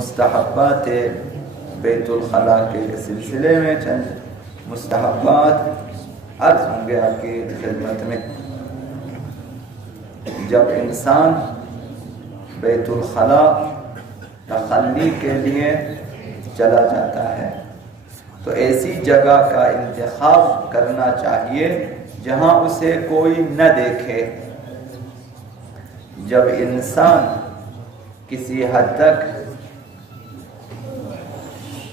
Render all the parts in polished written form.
مستحبات بیت الخلا کے سلسلے میں چند مستحبات عرض ہوں گے آپ کی خدمت میں۔ جب انسان بیت الخلا تخلی کے لیے چلا جاتا ہے تو ایسی جگہ کا انتخاب کرنا چاہیے جہاں اسے کوئی نہ دیکھے۔ جب انسان کسی حد تک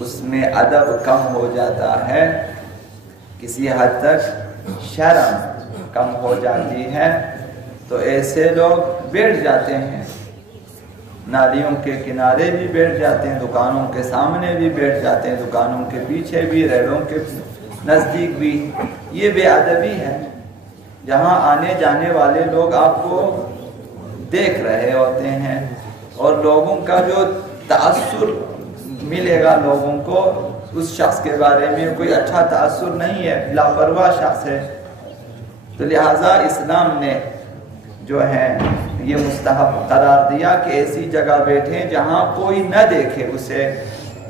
اس میں ادب کم ہو جاتا ہے، کسی حد تک شرم کم ہو جاتی ہے، تو ایسے لوگ بیٹھ جاتے ہیں، نالیوں کے کنارے بھی بیٹھ جاتے ہیں، دکانوں کے سامنے بھی بیٹھ جاتے ہیں، دکانوں کے پیچھے بھی، ریلوں کے نزدیک بھی۔ یہ بے ادبی ہے۔ جہاں آنے جانے والے لوگ آپ کو دیکھ رہے ہوتے ہیں اور لوگوں کا جو تأثر ملے گا لوگوں کو اس شخص کے بارے میں کوئی اچھا تأثر نہیں ہے، لاپرواہ شخص ہے۔ تو لہٰذا اسلام نے جو ہے یہ مستحب قرار دیا کہ ایسی جگہ بیٹھیں جہاں کوئی نہ دیکھے اسے،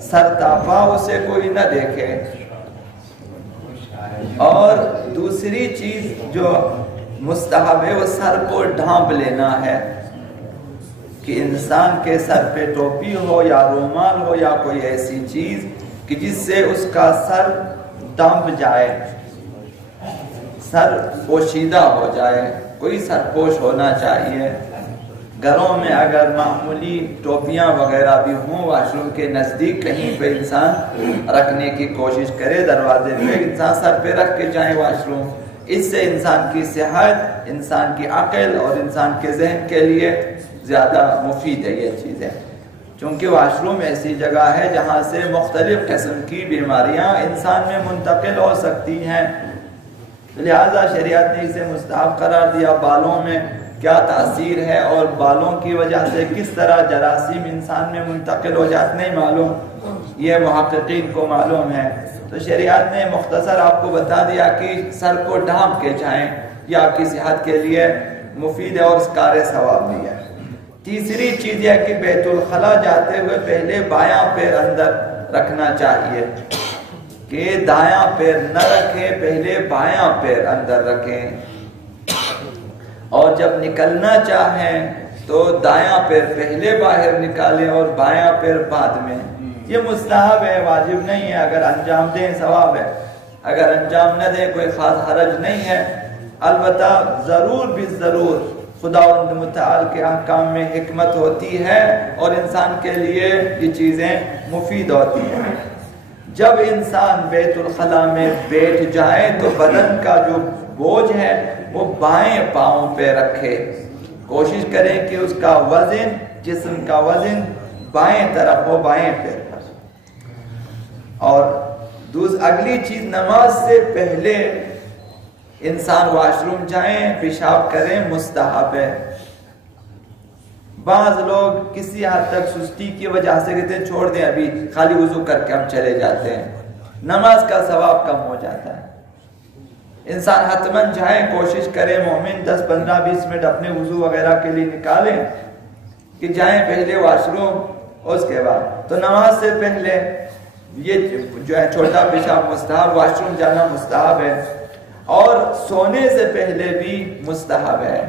سر تاپا اسے کوئی نہ دیکھے۔ اور دوسری چیز جو مستحب ہے وہ سر کو ڈھانپ لینا ہے، کہ انسان کے سر پہ ٹوپی ہو یا رومال ہو یا کوئی ایسی چیز کہ جس سے اس کا سر ڈھانپ جائے، سر پوشیدہ ہو جائے، کوئی سرپوش ہونا چاہیے۔ گھروں میں اگر معمولی ٹوپیاں وغیرہ بھی ہوں، واش روم کے نزدیک کہیں پہ انسان رکھنے کی کوشش کرے، دروازے پہ انسان سر پہ رکھ کے جائے واش روم۔ اس سے انسان کی صحت، انسان کی عقل اور انسان کے ذہن کے لیے زیادہ مفید ہے یہ چیزیں، چونکہ واش روم ایسی جگہ ہے جہاں سے مختلف قسم کی بیماریاں انسان میں منتقل ہو سکتی ہیں۔ لہذا شریعت نے اسے مستحب قرار دیا۔ بالوں میں کیا تاثیر ہے اور بالوں کی وجہ سے کس طرح جراثیم انسان میں منتقل ہو جاتے نہیں معلوم، یہ محققین کو معلوم ہے۔ تو شریعت نے مختصر آپ کو بتا دیا کہ سر کو ڈھانپ کے جائیں، یہ آپ کی صحت کے لیے مفید ہے اور اس کار ثواب بھی ہے۔ تیسری چیز یہ کہ بیت الخلا جاتے ہوئے پہلے بایاں پیر اندر رکھنا چاہیے، کہ دایاں پیر نہ رکھیں، پہلے بایاں پیر اندر رکھیں، اور جب نکلنا چاہیں تو دایاں پیر پہلے باہر نکالیں اور بایاں پیر بعد میں۔ یہ مستحب ہے، واجب نہیں ہے، اگر انجام دیں ثواب ہے، اگر انجام نہ دیں کوئی خاص حرج نہیں ہے۔ البتہ ضرور بھی ضرور خداوند متعال کے احکام میں حکمت ہوتی ہے اور انسان کے لیے یہ چیزیں مفید ہوتی ہیں۔ جب انسان بیت الخلا میں بیٹھ جائے تو بدن کا جو بوجھ ہے وہ بائیں پاؤں پہ رکھے، کوشش کریں کہ اس کا وزن، جسم کا وزن بائیں طرف ہو، بائیں پیر پر۔ اور اگلی چیز، نماز سے پہلے انسان واش روم جائیں، پیشاب کریں، مستحب ہے۔ بعض لوگ کسی حد تک سستی کی وجہ سے کہتے ہیں چھوڑ دیں، ابھی خالی وضو کر کے ہم چلے جاتے ہیں، نماز کا ثواب کم ہو جاتا ہے۔ انسان حتماً جائیں، کوشش کریں، مومن 10 15 20 منٹ اپنے وضو وغیرہ کے لیے نکالیں کہ جائیں پہلے واش روم، اس کے بعد تو نماز سے پہلے یہ جو ہے چھوٹا پیشاب مستحب، واش روم جانا مستحب ہے۔ اور سونے سے پہلے بھی مستحب ہے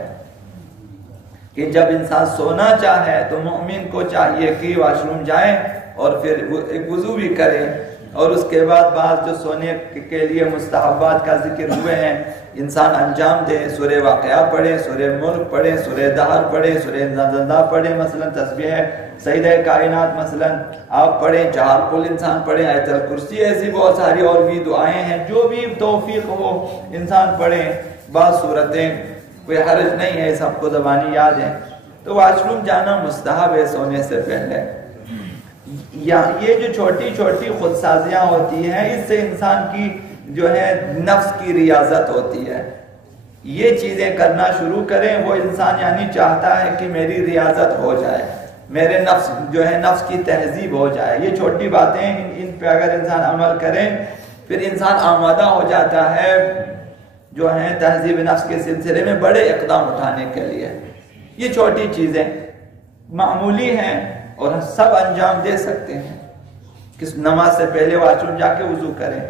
کہ جب انسان سونا چاہے تو مومن کو چاہیے کہ واش روم جائیں اور پھر ایک وضو بھی کریں، اور اس کے بعد بعض جو سونے کے لیے مستحبات کا ذکر ہوئے ہیں انسان انجام دے۔ سورہ واقعہ پڑھے، سورہ ملک پڑھے، سورہ دہر پڑھے، سورہ زلزلہ پڑھے، مثلا تسبیح سیدہ کائنات مثلا آپ پڑھیں، چار کل انسان پڑھیں، آیت الکرسی، ایسی بہت ساری اور بھی دعائیں ہیں، جو بھی توفیق ہو انسان پڑھیں۔ بعض صورتیں کوئی حرج نہیں ہے، سب کو زبانی یاد ہے۔ تو واش روم جانا مستحب ہے سونے سے پہلے۔ یہ جو چھوٹی چھوٹی خودسازیاں ہوتی ہیں، اس سے انسان کی جو ہے نفس کی ریاضت ہوتی ہے۔ یہ چیزیں کرنا شروع کریں، وہ انسان یعنی چاہتا ہے کہ میری ریاضت ہو جائے، میرے نفس جو ہے نفس کی تہذیب ہو جائے۔ یہ چھوٹی باتیں ان پہ اگر انسان عمل کرے پھر انسان آمادہ ہو جاتا ہے جو ہے تہذیب نفس کے سلسلے میں بڑے اقدام اٹھانے کے لیے۔ یہ چھوٹی چیزیں معمولی ہیں، اور سب انجام دے سکتے ہیں. کس نماز سے پہلے واش روم جا کے وضو کریں,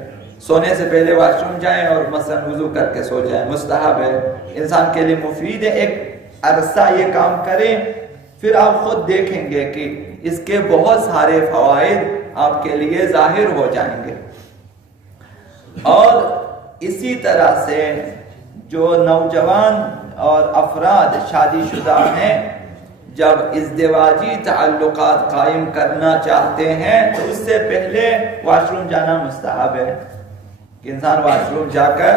سونے سے پہلے واش روم جائیں اور مثلا وضو کر کے سو جائیں, مستحب ہے, انسان کے لیے مفید ہے. ایک عرصہ یہ کام کریں, پھر آپ خود دیکھیں گے کہ اس کے بہت سارے فوائد آپ کے لیے ظاہر ہو جائیں گے. اور اسی طرح سے جو نوجوان اور افراد شادی شدہ ہیں, جب ازدواجی تعلقات قائم کرنا چاہتے ہیں تو اس سے پہلے واش روم جانا مستحب ہے کہ انسان واش روم جا کر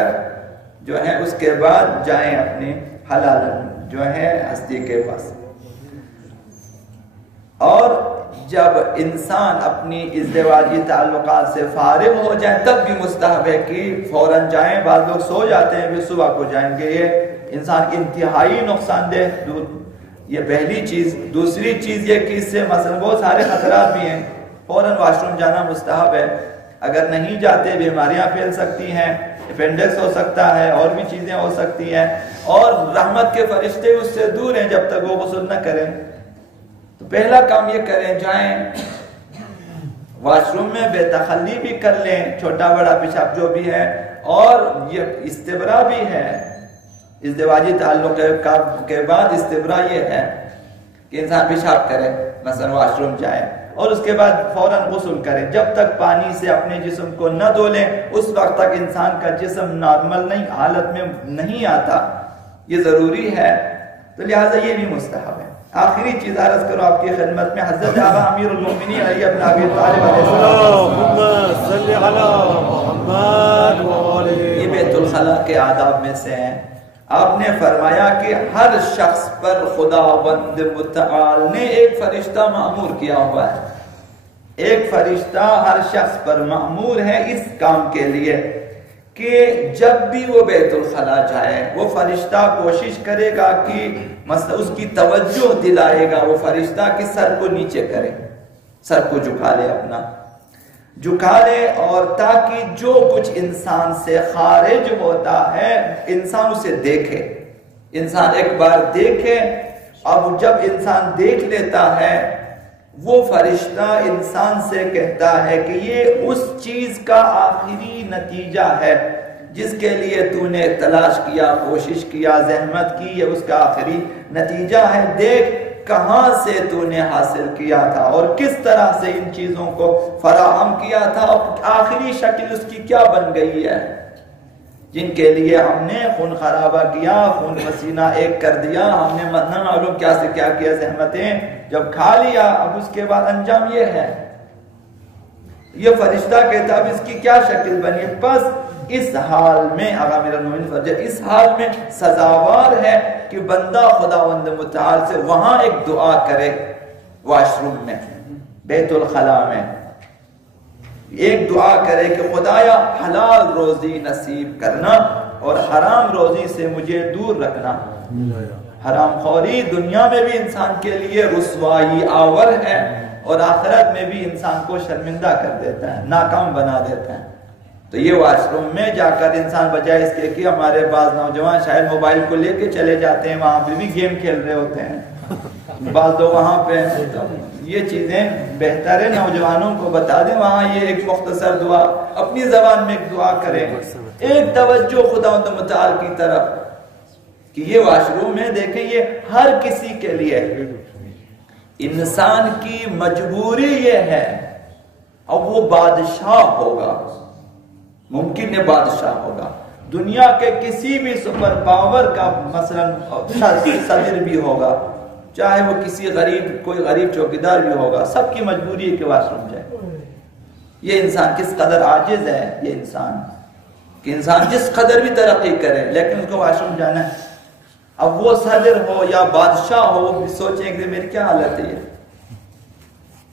جو ہے اس کے بعد جائیں اپنی حلال جو ہے ہستی کے پاس. اور جب انسان اپنی ازدواجی تعلقات سے فارغ ہو جائیں تب بھی مستحب ہے کہ فوراً جائیں. بعض لوگ سو جاتے ہیں پھر صبح کو جائیں گے, یہ انسان کی انتہائی نقصان دہ, یہ پہلی چیز. دوسری چیز یہ کہ اس سے مثلا بہت سارے خطرات بھی ہیں. فوراً واش روم جانا مستحب ہے. اگر نہیں جاتے بیماریاں پھیل سکتی ہیں, اپینڈکس ہو سکتا ہے, اور بھی چیزیں ہو سکتی ہیں, اور رحمت کے فرشتے اس سے دور ہیں جب تک وہ غسل نہ کریں. تو پہلا کام یہ کریں, جائیں واش روم میں بے تخلی بھی کر لیں, چھوٹا بڑا پیشاب جو بھی ہے, اور یہ استبرا بھی ہے. ازدواجی تعلق کے بعد استبرا یہ ہے کہ انسان پیشاب کرے, مثلا واش روم جائے, اور اس کے بعد فوراً غسل کریں. جب تک پانی سے اپنے جسم کو نہ دھو لیں اس وقت تک انسان کا جسم نارمل نہیں حالت میں نہیں آتا. یہ ضروری ہے, تو لہٰذا یہ بھی مستحب ہے. آخری چیز عرض کرو آپ کی خدمت میں, حضرت آقا امیر المومنین علی بن ابی طالب علیہ السلام یہ بیت الخلاء کے آداب میں سے ہیں. آپ نے فرمایا کہ ہر شخص پر خداوند متعال نے ایک فرشتہ مأمور کیا ہوا ہے. ایک فرشتہ ہر شخص پر مأمور ہے اس کام کے لیے کہ جب بھی وہ بیت الخلاء جائے, وہ فرشتہ کوشش کرے گا کہ مثلا اس کی توجہ دلائے گا وہ فرشتہ کہ سر کو نیچے کرے, سر کو جھکا لے, اپنا جھکا لے, اور تاکہ جو کچھ انسان سے خارج ہوتا ہے انسان اسے دیکھے. انسان ایک بار دیکھے, اب جب انسان دیکھ لیتا ہے وہ فرشتہ انسان سے کہتا ہے کہ یہ اس چیز کا آخری نتیجہ ہے جس کے لیے تو نے تلاش کیا, کوشش کیا, زحمت کی, یہ اس کا آخری نتیجہ ہے. دیکھ کہاں سے تو نے حاصل کیا تھا اور کس طرح سے ان چیزوں کو فراہم کیا تھا, اور آخری شکل اس کی کیا بن گئی ہے. جن کے لیے ہم نے خون خرابہ کیا, خون پسینہ ایک کر دیا, ہم نے نہ معلوم کیا سے کیا کیا, زحمتیں جب کھا لیا, اب اس کے بعد انجام یہ ہے. یہ فرشتہ کہتا اب اس کی کیا شکل بنی. بس اس حال میں آقا امیر المومنین فرمایا اس حال میں سزاوار ہے کہ بندہ خداوند متعال سے وہاں ایک دعا کرے, واش روم میں بیت الخلاء میں ایک دعا کرے کہ خدایا حلال روزی نصیب کرنا اور حرام روزی سے مجھے دور رکھنا. حرام خوری دنیا میں بھی انسان کے لیے رسوائی آور ہے, اور آخرت میں بھی انسان کو شرمندہ کر دیتا ہے, ناکام بنا دیتا ہے. تو یہ واش روم میں جا کر انسان بجائے اس کے کہ ہمارے بعض نوجوان شاید موبائل کو لے کے چلے جاتے ہیں, وہاں پہ بھی گیم کھیل رہے ہوتے ہیں, بعض لوگ وہاں پہ, یہ چیزیں بہتر ہے نوجوانوں کو بتا دیں. وہاں یہ ایک مختصر دعا اپنی زبان میں ایک دعا کریں, ایک توجہ خداوند متعال کی طرف کہ یہ واش روم ہے, دیکھیں یہ ہر کسی کے لیے انسان کی مجبوری یہ ہے. اب وہ بادشاہ ہوگا, ممکن ہے بادشاہ ہوگا, دنیا کے کسی بھی سپر پاور کا مثلا صدر بھی ہوگا, چاہے وہ کسی غریب کوئی غریب چوکیدار بھی ہوگا, سب کی مجبوری ہے کہ واش روم جائے. یہ انسان کس قدر عاجز ہے, یہ انسان کہ انسان جس قدر بھی ترقی کرے لیکن اس کو واش روم جانا ہے. اب وہ صدر ہو یا بادشاہ ہو, وہ سوچیں کہ میری کیا حالت ہے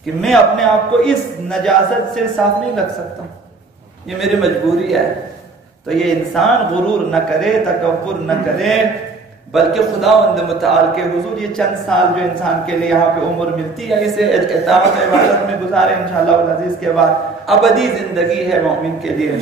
کہ میں اپنے آپ کو اس نجاست سے صاف نہیں رکھ سکتا, یہ میری مجبوری ہے. تو یہ انسان غرور نہ کرے, تکبر نہ کرے, بلکہ خداوند متعال کے حضور یہ چند سال جو انسان کے لیے یہاں پہ عمر ملتی ہے اسے اطاعت و عبادت میں گزارے, انشاءاللہ العزیز کے بعد ابدی زندگی ہے مومن کے لیے.